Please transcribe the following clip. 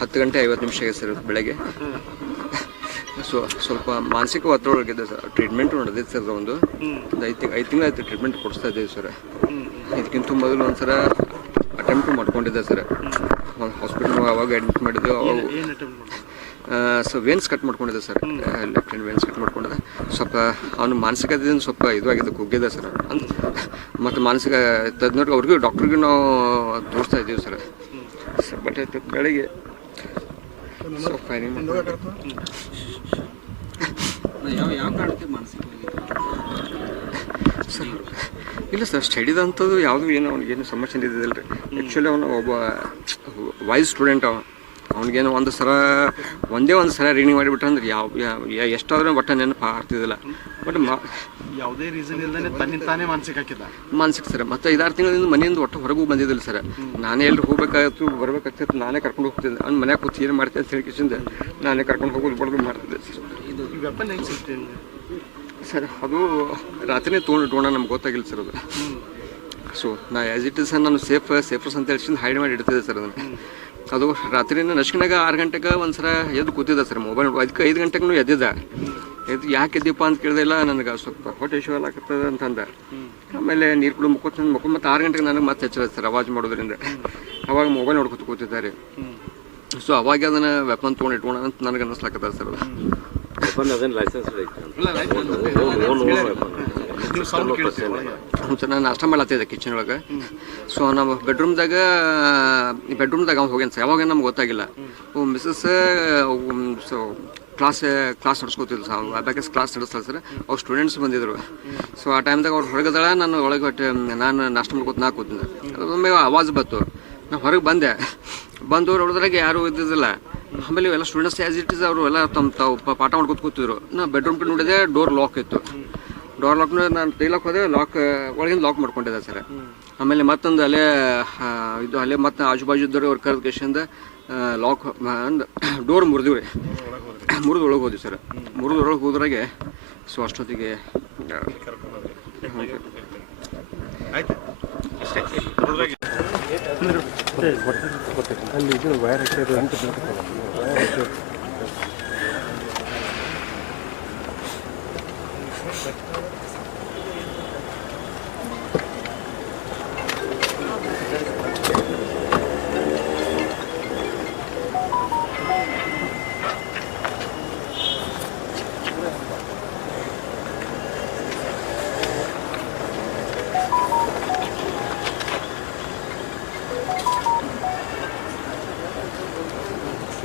ಹತ್ತು ಗಂಟೆ ಐವತ್ತು ನಿಮಿಷ ಆಗಿದೆ ಸರ್ ಬೆಳಗ್ಗೆ. ಸೊ ಸ್ವಲ್ಪ ಮಾನಸಿಕ ಒತ್ತಡ ಒಳಗಿದೆ ಸರ್. ಟ್ರೀಟ್ಮೆಂಟ್ ನಡೆದಿದೆ ಸರ್ ಒಂದು. ಒಂದು ಐದು ತಿಂಗ್ ಐದು ತಿಂಗಳು ಆಯ್ತು ಟ್ರೀಟ್ಮೆಂಟ್ ಕೊಡಿಸ್ತಾ ಇದ್ದೀವಿ ಸರ್. ಇದಕ್ಕಿಂತ ಮೊದಲು ಒಂದು ಸಲ ಅಟೆಂಪ್ಟ್ ಮಾಡ್ಕೊಂಡಿದ್ದೆ ಸರ್. ಹಾಸ್ಪಿಟಲ್ ಅವಾಗ ಅಡ್ಮಿಟ್ ಮಾಡಿದ್ದೆ ಅವಾಗ ಸೊ ವೇನ್ಸ್ ಕಟ್ ಮಾಡ್ಕೊಂಡಿದ್ದೆ sir. Left hand veins cut ಮಾಡ್ಕೊಂಡಿದ್ದೆ. ಸ್ವಲ್ಪ ಅವನು ಮಾನಸಿಕ ಸ್ವಲ್ಪ ಇದು ಆಗಿದೆ ಕುಗ್ಗಿದೆ ಸರ್. ಅಂತ ಮತ್ತು ಮಾನಸಿಕ ತಜ್ಞರಿಗೆ ಅವ್ರಿಗೂ ಡಾಕ್ಟ್ರಿಗೂ ನಾವು ತೋರಿಸ್ತಾ ಇದ್ದೀವಿ ಸರ್. ಆಯ್ತು ಬೆಳಗ್ಗೆ ಸ್ವಲ್ಪ ಸರ್ ಇಲ್ಲ ಸರ್ ಸ್ಟಡಿದಂಥದ್ದು ಯಾವುದೂ ಏನು ಅವ್ನಿಗೇನು ಸಮಸ್ಯೆ ಇದ್ದಿದ್ದಿಲ್ಲ ರೀ ಆ್ಯಕ್ಚುಲಿ ಅವನು ಒಬ್ಬ ವೈಸ್ ಸ್ಟೂಡೆಂಟ್ ಅವ. ಅವ್ನಿಗೇನು ಒಂದು ಸಲ ಒಂದೇ ಒಂದು ಸಲ ರೀಡಿಂಗ್ ಮಾಡಿಬಿಟ್ರೆ ಅಂದ್ರೆ ಯಾವ ಎಷ್ಟಾದರೂ ಎಷ್ಟಾದ್ರೂ ಒಟ್ಟು ನೆನಪು ಆಗ್ತಿದ್ದಿಲ್ಲ. ಬಟ್ ಯಾವುದೇ ರೀಸನ್ ಇಲ್ಲದೆ ತನ್ನಿಂದ ತಾನೇ ಮಾನಸಿಕ ಹಾಕಿದ್ದ? ಮಾನಸಿಕ ಸರ್ ಮತ್ತೆ ಐದಾರು ತಿಂಗಳಿಂದ ಮನೆಯಿಂದ ಒಟ್ಟು ಹೊರಗೂ ಬಂದಿದ್ದಿಲ್ಲ ಸರ್. ನಾನೇ ಎಲ್ಲಿ ಹೋಗ್ಬೇಕಾಗಿತ್ತು ಬರ್ಬೇಕಾಗ್ತಿತ್ತು ನಾನೇ ಕರ್ಕೊಂಡು ಹೋಗ್ತಿದ್ದೆ. ಅವ್ನು ಮನೆಗೆ ಕೂತು ಏನು ಮಾಡ್ತೀನಿ ಅಂತ ಹೇಳ್ಕಿಸಿಂದ ನಾನೇ ಕರ್ಕೊಂಡು ಹೋಗೋದು ಬಡದು ಮಾಡ್ತಿದ್ದೆ ಸರ್. ವೆಪನ್ ಹೆಂಗೆ ಸರ್ ಅದು ರಾತ್ರಿನೇ ತೊಗೊಂಡು ಡೋಣ ನಮ್ಗೆ ಗೊತ್ತಾಗಿಲ್ಲ ಸರ್ ಅದು. ಸೊ ನಾ ಆ್ಯಸ್ ಇಟ್ ಇಸ್ ನಾನು ಸೇಫ್ ಸೇಫರ್ಸ್ ಅಂತ ಹೇಳಿ ಹೈಡ್ ಮಾಡಿ ಇಡ್ತಿದ್ದೆ ಸರ್ ಅದನ್ನು. ಅದು ರಾತ್ರಿನ ನಶ್ಕಿನಾಗ ಆರು ಗಂಟೆಗೆ ಒಂದು ಸಲ ಎದ್ದು ಕೂತಿದ್ದೆ ಸರ್ ಮೊಬೈಲ್ ಅದಕ್ಕೆ ಐದು ಗಂಟೆಗೂ ಎದ್ದಿದ್ದ. ಎದ್ದು ಯಾಕೆ ದೀಪ ಅಂತ ಕೇಳಿದಿಲ್ಲ ನನಗೆ ಸ್ವಲ್ಪ ಹೊಟ್ಟೆ ಇಶ್ಯೂ ಆಗ್ತದೆ ಅಂತಂದ. ಆಮೇಲೆ ನೀರು ಕುಡಿದು ಮುಕ್ಕೋತ ಮುಖ ಮತ್ತು ಆರು ಗಂಟೆಗೆ ನನಗೆ ಮತ್ತೆ ಹೆಚ್ಚಿದೆ ಸರ್ ಅವಾಜ್ ಮಾಡೋದ್ರಿಂದ. ಅವಾಗ ಮೊಬೈಲ್ ನೋಡ್ಕೊತ ಕೂತಿದ್ದಾರೆ. ಸೊ ಅವಾಗ ಅದನ್ನು ವೆಪನ್ ತೊಗೊಂಡು ಇಟ್ಕೊಳ ಅಂತ ನನಗೆ ಅನ್ನಿಸ್ಲಾಕತ್ತದ ಸರ್ ಅದು. ವೆಪನ್ ಅದೇನು ಲೈಸೆನ್ಸ್ ಸರ್ ನಾನು ನಾಷ್ಟ ಮಾಡ್ಲತ್ತಿದ್ದೆ ಕಿಚನ್ ಒಳಗೆ? ಸೊ ನಾವು ಬೆಡ್ರೂಮ್ದಾಗ ಬೆಡ್ರೂಮ್ದಾಗ ಅವ್ನು ಹೋಗ್ಯಾನ ಸರ್ ಯಾವಾಗ ನಮ್ಗೆ ಗೊತ್ತಾಗಿಲ್ಲ. ಓ ಮಿಸಸ್ ಸೊ ಕ್ಲಾಸ್ ಕ್ಲಾಸ್ ನಡೆಸ್ಕೋತಿದ್ರು ಸರ್ ಅಬ್ಯಾಕಸ್ ಕ್ಲಾಸ್ ನಡೆಸ್ತಾರೆ ಸರ್ ಅವ್ರು ಸ್ಟೂಡೆಂಟ್ಸ್ ಬಂದಿದ್ರು. ಸೊ ಆ ಟೈಮ್ದಾಗ ಅವ್ರು ಹೊರಗದಳ ನಾನು ಒಳಗೆ ಹೊಟ್ಟೆ ನಾನು ನಾಷ್ಟ ಮಾಡ್ಕೊತ ನಾ ಕೂತಿದ್ದೆ. ಅದೊಮ್ಮೆ ಆವಾಜ್ ಬಂತು. ನಾನು ಹೊರಗೆ ಬಂದೆ. ಬಂದು ನೋಡಿದ್ರಾಗ ಯಾರೂ ಇದ್ದಿದ್ದಿಲ್ಲ. ಆಮೇಲೆ ಎಲ್ಲ ಸ್ಟೂಡೆಂಟ್ಸ್ ಆ್ಯಸ್ ಇಟ್ ಇಸ್ ಅವರು ಎಲ್ಲ ತಮ್ಮ ತಾವು ಪಾಠ ಮಾಡ್ಕೊತ ಕೂತಿದ್ರು. ನಾ ಬೆಡ್ರೂಮ್ ಕಡೆ ನೋಡಿದೆ ಡೋರ್ ಲಾಕ್ ಇತ್ತು. ಡೋರ್ ಲಾಕ್ ನಾನು ತೈಲಾಕ್ ಹೋದೆ ಲಾಕ್ ಒಳಗಿಂದ ಲಾಕ್ ಮಾಡ್ಕೊಂಡಿದ್ದೆ ಸರ್. ಆಮೇಲೆ ಮತ್ತೊಂದು ಅಲ್ಲೇ ಇದು ಅಲ್ಲೇ ಮತ್ತೆ ಆಜು ಬಾಜು ಇದ್ದವ್ರು ಅವ್ರ ಕರೆದ ಕೇಶಿಂದ ಲಾಕ್ ಡೋರ್ ಮುರಿದಿವ್ರಿ ಮುರಿದು ಒಳಗೆ ಹೋದ್ವಿ ಸರ್. ಮುರಿದು ಒಳಗೆ ಹೋದ್ರಾಗೆ ಸೊ ಅಷ್ಟೊತ್ತಿಗೆ ಆ, ಹ್ಞೂ ಸರ್ ಆಯ್ತು ಅಷ್ಟೇ ಅದ್ರಾಗೆ ಅಲ್ಲಿ ಇದು ವೈರ್ ಹಾಕಿರೋದು ಅಂತ